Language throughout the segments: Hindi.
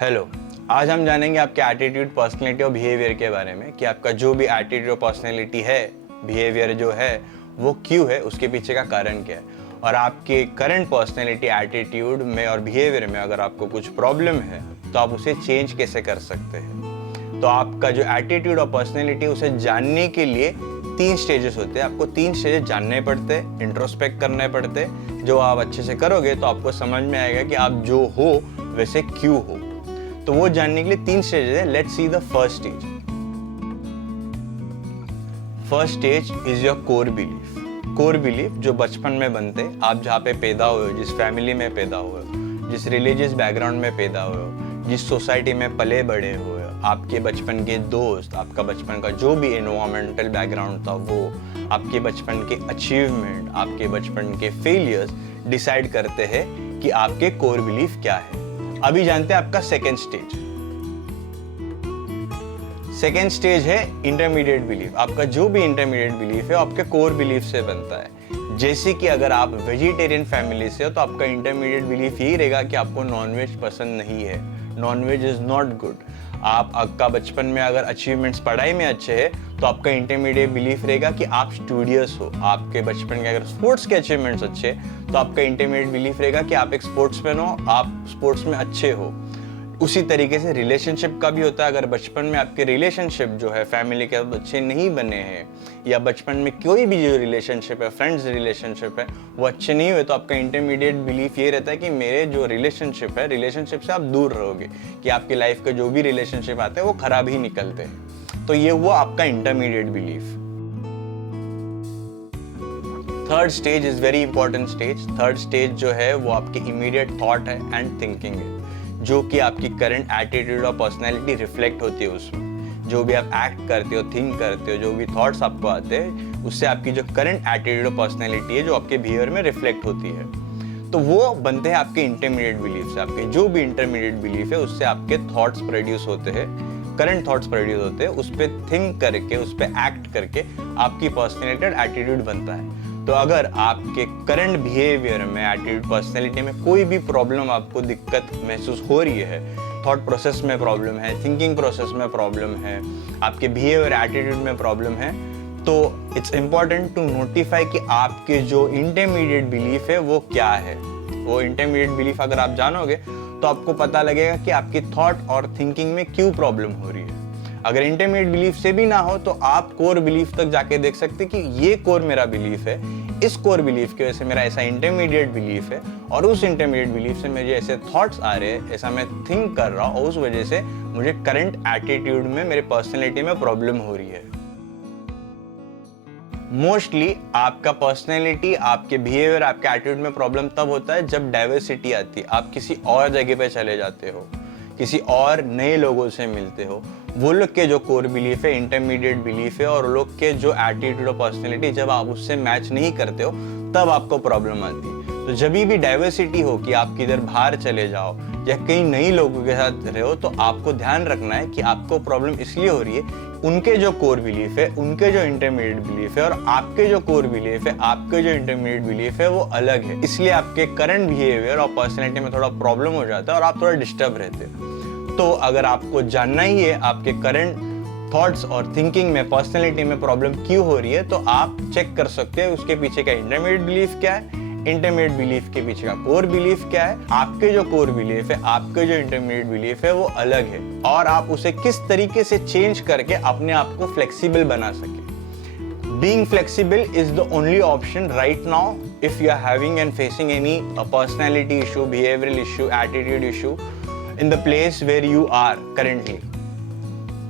हेलो, आज हम जानेंगे आपके एटीट्यूड, पर्सनैलिटी और बिहेवियर के बारे में कि आपका जो भी एटीट्यूड और पर्सनैलिटी है, बिहेवियर जो है वो क्यों है, उसके पीछे का कारण क्या है। और आपके करंट पर्सनैलिटी, एटीट्यूड में और बिहेवियर में अगर आपको कुछ प्रॉब्लम है तो आप उसे चेंज कैसे कर सकते हैं। तो आपका जो एटीट्यूड और पर्सनैलिटी उसे जानने के लिए 3 स्टेजेस होते हैं। आपको 3 स्टेजेस जानने पड़ते हैं, इंट्रोस्पेक्ट करने पड़ते हैं। जो आप अच्छे से करोगे तो आपको समझ में आएगा कि आप जो हो वैसे क्यों हो। तो वो जानने के लिए 3 स्टेजेस है। Let's see the first stage. First stage is your core belief. Core belief जो बचपन में बनते, आप जहाँ पे पैदा हुए हो, जिस फैमिली में पैदा हुए हो, जिस रिलीजियस बैकग्राउंड में पैदा हुए हो, जिस सोसाइटी में पले बड़े हुए हो, आपके बचपन के दोस्त, आपका बचपन का जो भी एनवायरमेंटल बैकग्राउंड था वो, आपके बचपन के अचीवमेंट, आपके बचपन के फेलियर्स डिसाइड करते हैं कि आपके कोर बिलीफ क्या है। अभी जानते हैं आपका सेकेंड स्टेज। सेकेंड स्टेज है इंटरमीडिएट बिलीफ। आपका जो भी इंटरमीडिएट बिलीफ है आपके कोर बिलीफ से बनता है। जैसे कि अगर आप वेजिटेरियन फैमिली से हो तो आपका इंटरमीडिएट बिलीफ यही रहेगा कि आपको नॉनवेज पसंद नहीं है, नॉनवेज इज नॉट गुड। आपका बचपन में अगर अचीवमेंट्स पढ़ाई में अच्छे हैं तो आपका इंटरमीडिएट बिलीफ रहेगा कि आप स्टूडियस हो। आपके बचपन के अगर स्पोर्ट्स के अचीवमेंट्स अच्छे तो आपका इंटरमीडिएट बिलीफ रहेगा कि आप एक स्पोर्ट्समैन हो, आप स्पोर्ट्स में अच्छे हो। उसी तरीके से रिलेशनशिप का भी होता है। अगर बचपन में आपके रिलेशनशिप जो है फैमिली के साथ अच्छे नहीं बने हैं, या बचपन में कोई भी जो रिलेशनशिप है, फ्रेंड्स रिलेशनशिप है, वो अच्छे नहीं हुए, तो आपका इंटरमीडिएट बिलीफ ये रहता है कि मेरे जो रिलेशनशिप है, रिलेशनशिप से आप दूर रहोगे, कि आपकी लाइफ के जो भी रिलेशनशिप आते हैं वो खराब ही निकलते हैं। तो ये हुआ आपका intermediate belief. Third stage is very important stage. Third stage जो है वो आपके इमीडिएट थॉट है एंड थिंकिंग है, जो कि आपकी करंट एटीट्यूड और पर्सनैलिटी रिफ्लेक्ट होती है उसमें। जो भी आप एक्ट करते हो, थिंक करते हो, जो भी थॉट्स आपको आते हैं, उससे आपकी जो करंट एटीट्यूड और पर्सनैलिटी है जो आपके बिहेवियर में रिफ्लेक्ट होती है, तो वो बनते हैं आपके इंटरमीडिएट बिलीफ से। आपके जो भी इंटरमीडिएट बिलीफ है उससे आपके थॉट्स प्रोड्यूस होते हैं, करंट थॉट्स प्रोड्यूस होते हैं। उस पर थिंक करके, उस पर एक्ट करके आपकी पर्सनैलिटी और एटीट्यूड बनता है। तो अगर आपके करंट बिहेवियर में, एटीट्यूड, पर्सनैलिटी में कोई भी प्रॉब्लम, आपको दिक्कत महसूस हो रही है, थॉट प्रोसेस में प्रॉब्लम है, थिंकिंग प्रोसेस में प्रॉब्लम है, आपके बिहेवियर, एटीट्यूड में प्रॉब्लम है, तो इट्स इम्पॉर्टेंट टू नोटिफाई कि आपके जो इंटरमीडिएट बिलीफ है वो क्या है। वो इंटरमीडिएट बिलीफ अगर आप जानोगे तो आपको पता लगेगा कि आपकी थॉट और थिंकिंग में क्यों प्रॉब्लम हो रही है। अगर इंटरमीडिएट बिलीफ से भी ना हो तो आप कोर बिलीफ तक जाके देख सकते कि ये कोर मेरा बिलीफ है, इस कोर बिलीफ की वजह से मेरा ऐसा इंटरमीडिएट बिलीफ है, और उस इंटरमीडिएट बिलीफ से मुझे ऐसे थॉट्स आ रहे हैं, ऐसा मैं थिंक कर रहा हूँ, और उस वजह से मुझे करंट एटीट्यूड में, मेरे पर्सनैलिटी में प्रॉब्लम हो रही है। मोस्टली आपका पर्सनैलिटी, आपके बिहेवियर, आपके एटीट्यूड में प्रॉब्लम तब होता है जब डाइवर्सिटी आती है। आप किसी और जगह पे चले जाते हो, किसी और नए लोगों से मिलते हो, वो लोग के जो कोर बिलीफ है, इंटरमीडिएट बिलीफ है, और लोग के जो एटीट्यूड और पर्सनैलिटी, जब आप उससे मैच नहीं करते हो तब आपको प्रॉब्लम आती है। तो जब भी डाइवर्सिटी हो कि आप किधर बाहर चले जाओ या कई नई लोगों के साथ रहो, तो आपको ध्यान रखना है कि आपको प्रॉब्लम इसलिए हो रही है, उनके जो कोर बिलीफ है, उनके जो इंटरमीडिएट बिलीफ है, और आपके जो कोर बिलीफ है, आपके जो इंटरमीडिएट बिलीफ है वो अलग है। इसलिए आपके करंट बिहेवियर और पर्सनैलिटी में थोड़ा प्रॉब्लम हो जाता है और आप थोड़ा डिस्टर्ब रहते हो। तो अगर आपको जानना ही है आपके करंट थॉट्स और थिंकिंग में, पर्सनैलिटी में प्रॉब्लम क्यों हो रही है, तो आप चेक कर सकते हैं उसके पीछे का इंटरमीडिएट बिलीफ क्या है, इंटरमीडिएट बिलीफ के पीछे का कोर बिलीफ क्या है, आपके जो कोर बिलीफ है, आपके जो इंटरमीडिएट बिलीफ है वो अलग है, और आप उसे किस तरीके से चेंज करके अपने आप को फ्लेक्सिबल बना सके। Being flexible is the only option right now if you are having and facing any personality issue, behavioral issue, attitude issue in the place where you are currently.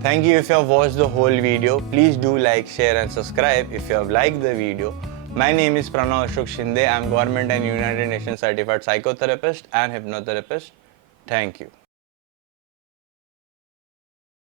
Thank you if you have watched the whole video. Please do like, share and subscribe if you have liked the video. My name is Pranav Ashok Shinde. I am Government and United Nations Certified Psychotherapist and Hypnotherapist. Thank you.